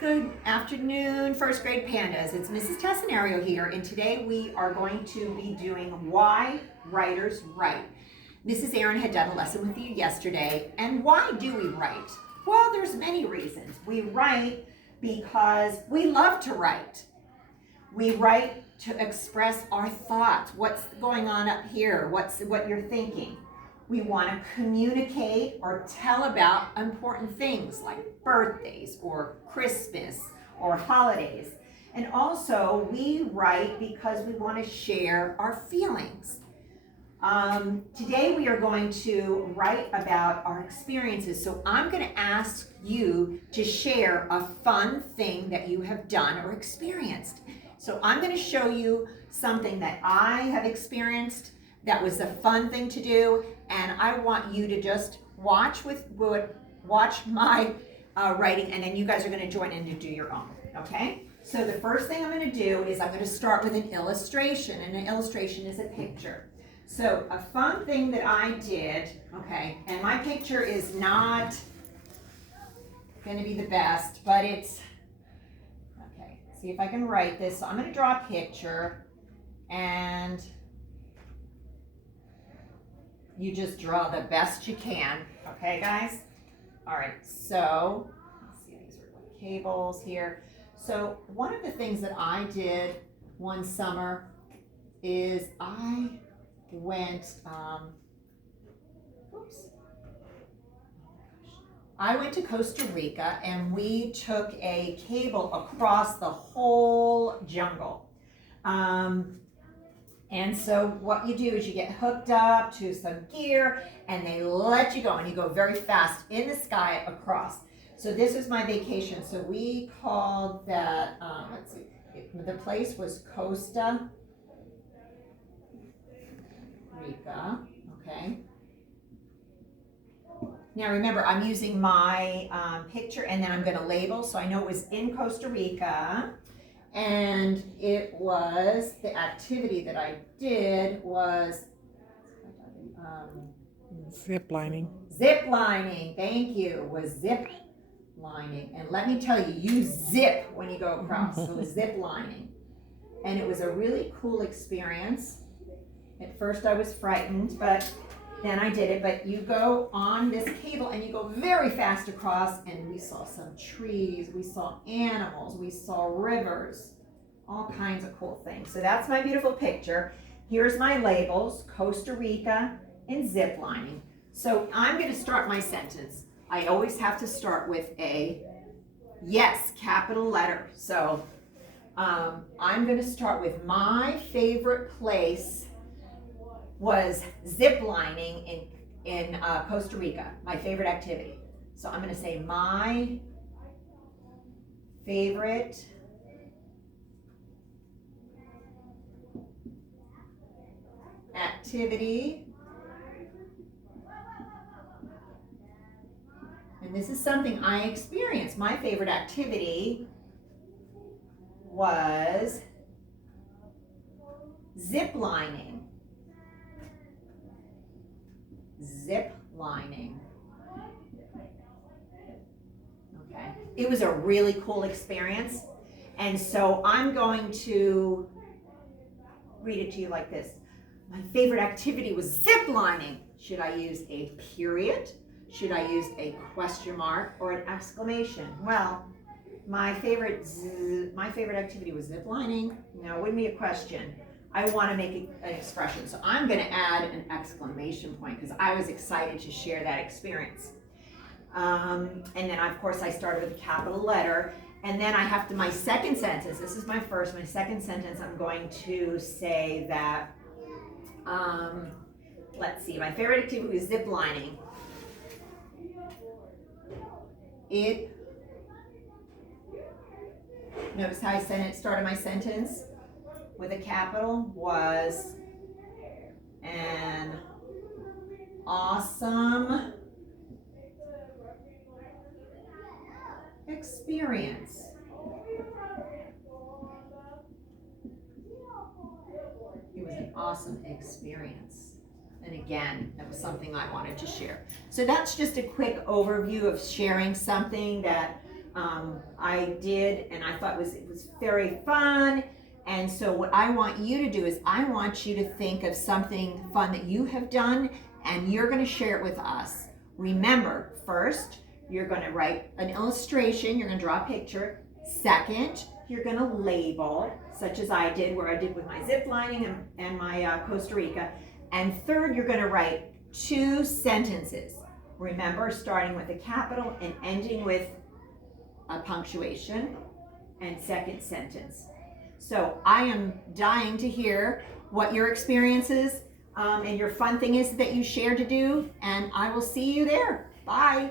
Good afternoon, first grade pandas. It's Mrs. Tessinario here, and today we are going to be doing Why Writers Write. Mrs. Aaron had done a lesson with you yesterday, and why do we write? Well, there's many reasons. We write because we love to write. We write to express our thoughts, what's going on up here, what you're thinking. We want to communicate or tell about important things like birthdays or Christmas or holidays. And also, we write because we want to share our feelings. Today we are going to write about our experiences. So I'm going to ask you to share a fun thing that you have done or experienced. So I'm going to show you something that I have experienced that was a fun thing to do, and I want you to just watch my writing, and then you guys are going to join in to do your own, okay? So the first thing I'm going to do is I'm going to start with an illustration, and an illustration is a picture. So a fun thing that I did, okay, and my picture is not going to be the best, but it's, okay, see if I can write this. So I'm going to draw a picture, and you just draw the best you can, okay guys? All right, so let's see, these are like cables here. So one of the things that I did one summer is I went, I went to Costa Rica, and we took a cable across the whole jungle. And so what you do is you get hooked up to some gear, and they let you go, and you go very fast in the sky across. So this was my vacation. So we called that, let's see, the place was Costa Rica, okay? Now remember, I'm using my picture, and then I'm gonna label, so I know it was in Costa Rica. And it was, the activity that I did was zip lining. Zip lining, thank you, was zip lining. And let me tell you, you zip when you go across, so it was zip lining. And it was a really cool experience. At first I was frightened, but then I did it. But you go on this cable and you go very fast across, and we saw some trees, we saw animals, we saw rivers, all kinds of cool things. So that's my beautiful picture. Here's my labels, Costa Rica and zip lining. So I'm going to start my sentence. I always have to start with a yes, capital letter. So I'm going to start with my favorite place was zip lining in Costa Rica, my favorite activity. So I'm going to say my favorite activity, and this is something I experienced. My favorite activity was zip lining. Zip lining. Okay. It was a really cool experience. And so I'm going to read it to you like this. My favorite activity was zip lining. Should I use a period? Should I use a question mark or an exclamation? Well, my favorite activity was zip lining. Now, it wouldn't be a question. I want to make an expression. So I'm going to add an exclamation point because I was excited to share that experience. And then, of course, I started with a capital letter. And then I have to, my second sentence, this is my second sentence, I'm going to say that, let's see, my favorite activity was zip lining. Notice how I started my sentence with a capital, was an awesome experience. It was an awesome experience. And again, that was something I wanted to share. So that's just a quick overview of sharing something that I did, and I thought it was very fun. And so what I want you to do is I want you to think of something fun that you have done, and you're going to share it with us. Remember, first, you're going to write an illustration. You're going to draw a picture. Second, you're going to label, such as I did, where I did with my zip lining and my Costa Rica. And third, you're going to write 2 sentences. Remember, starting with a capital and ending with a punctuation and second sentence. So I am dying to hear what your experience is and your fun thing is that you share to do, and I will see you there. Bye.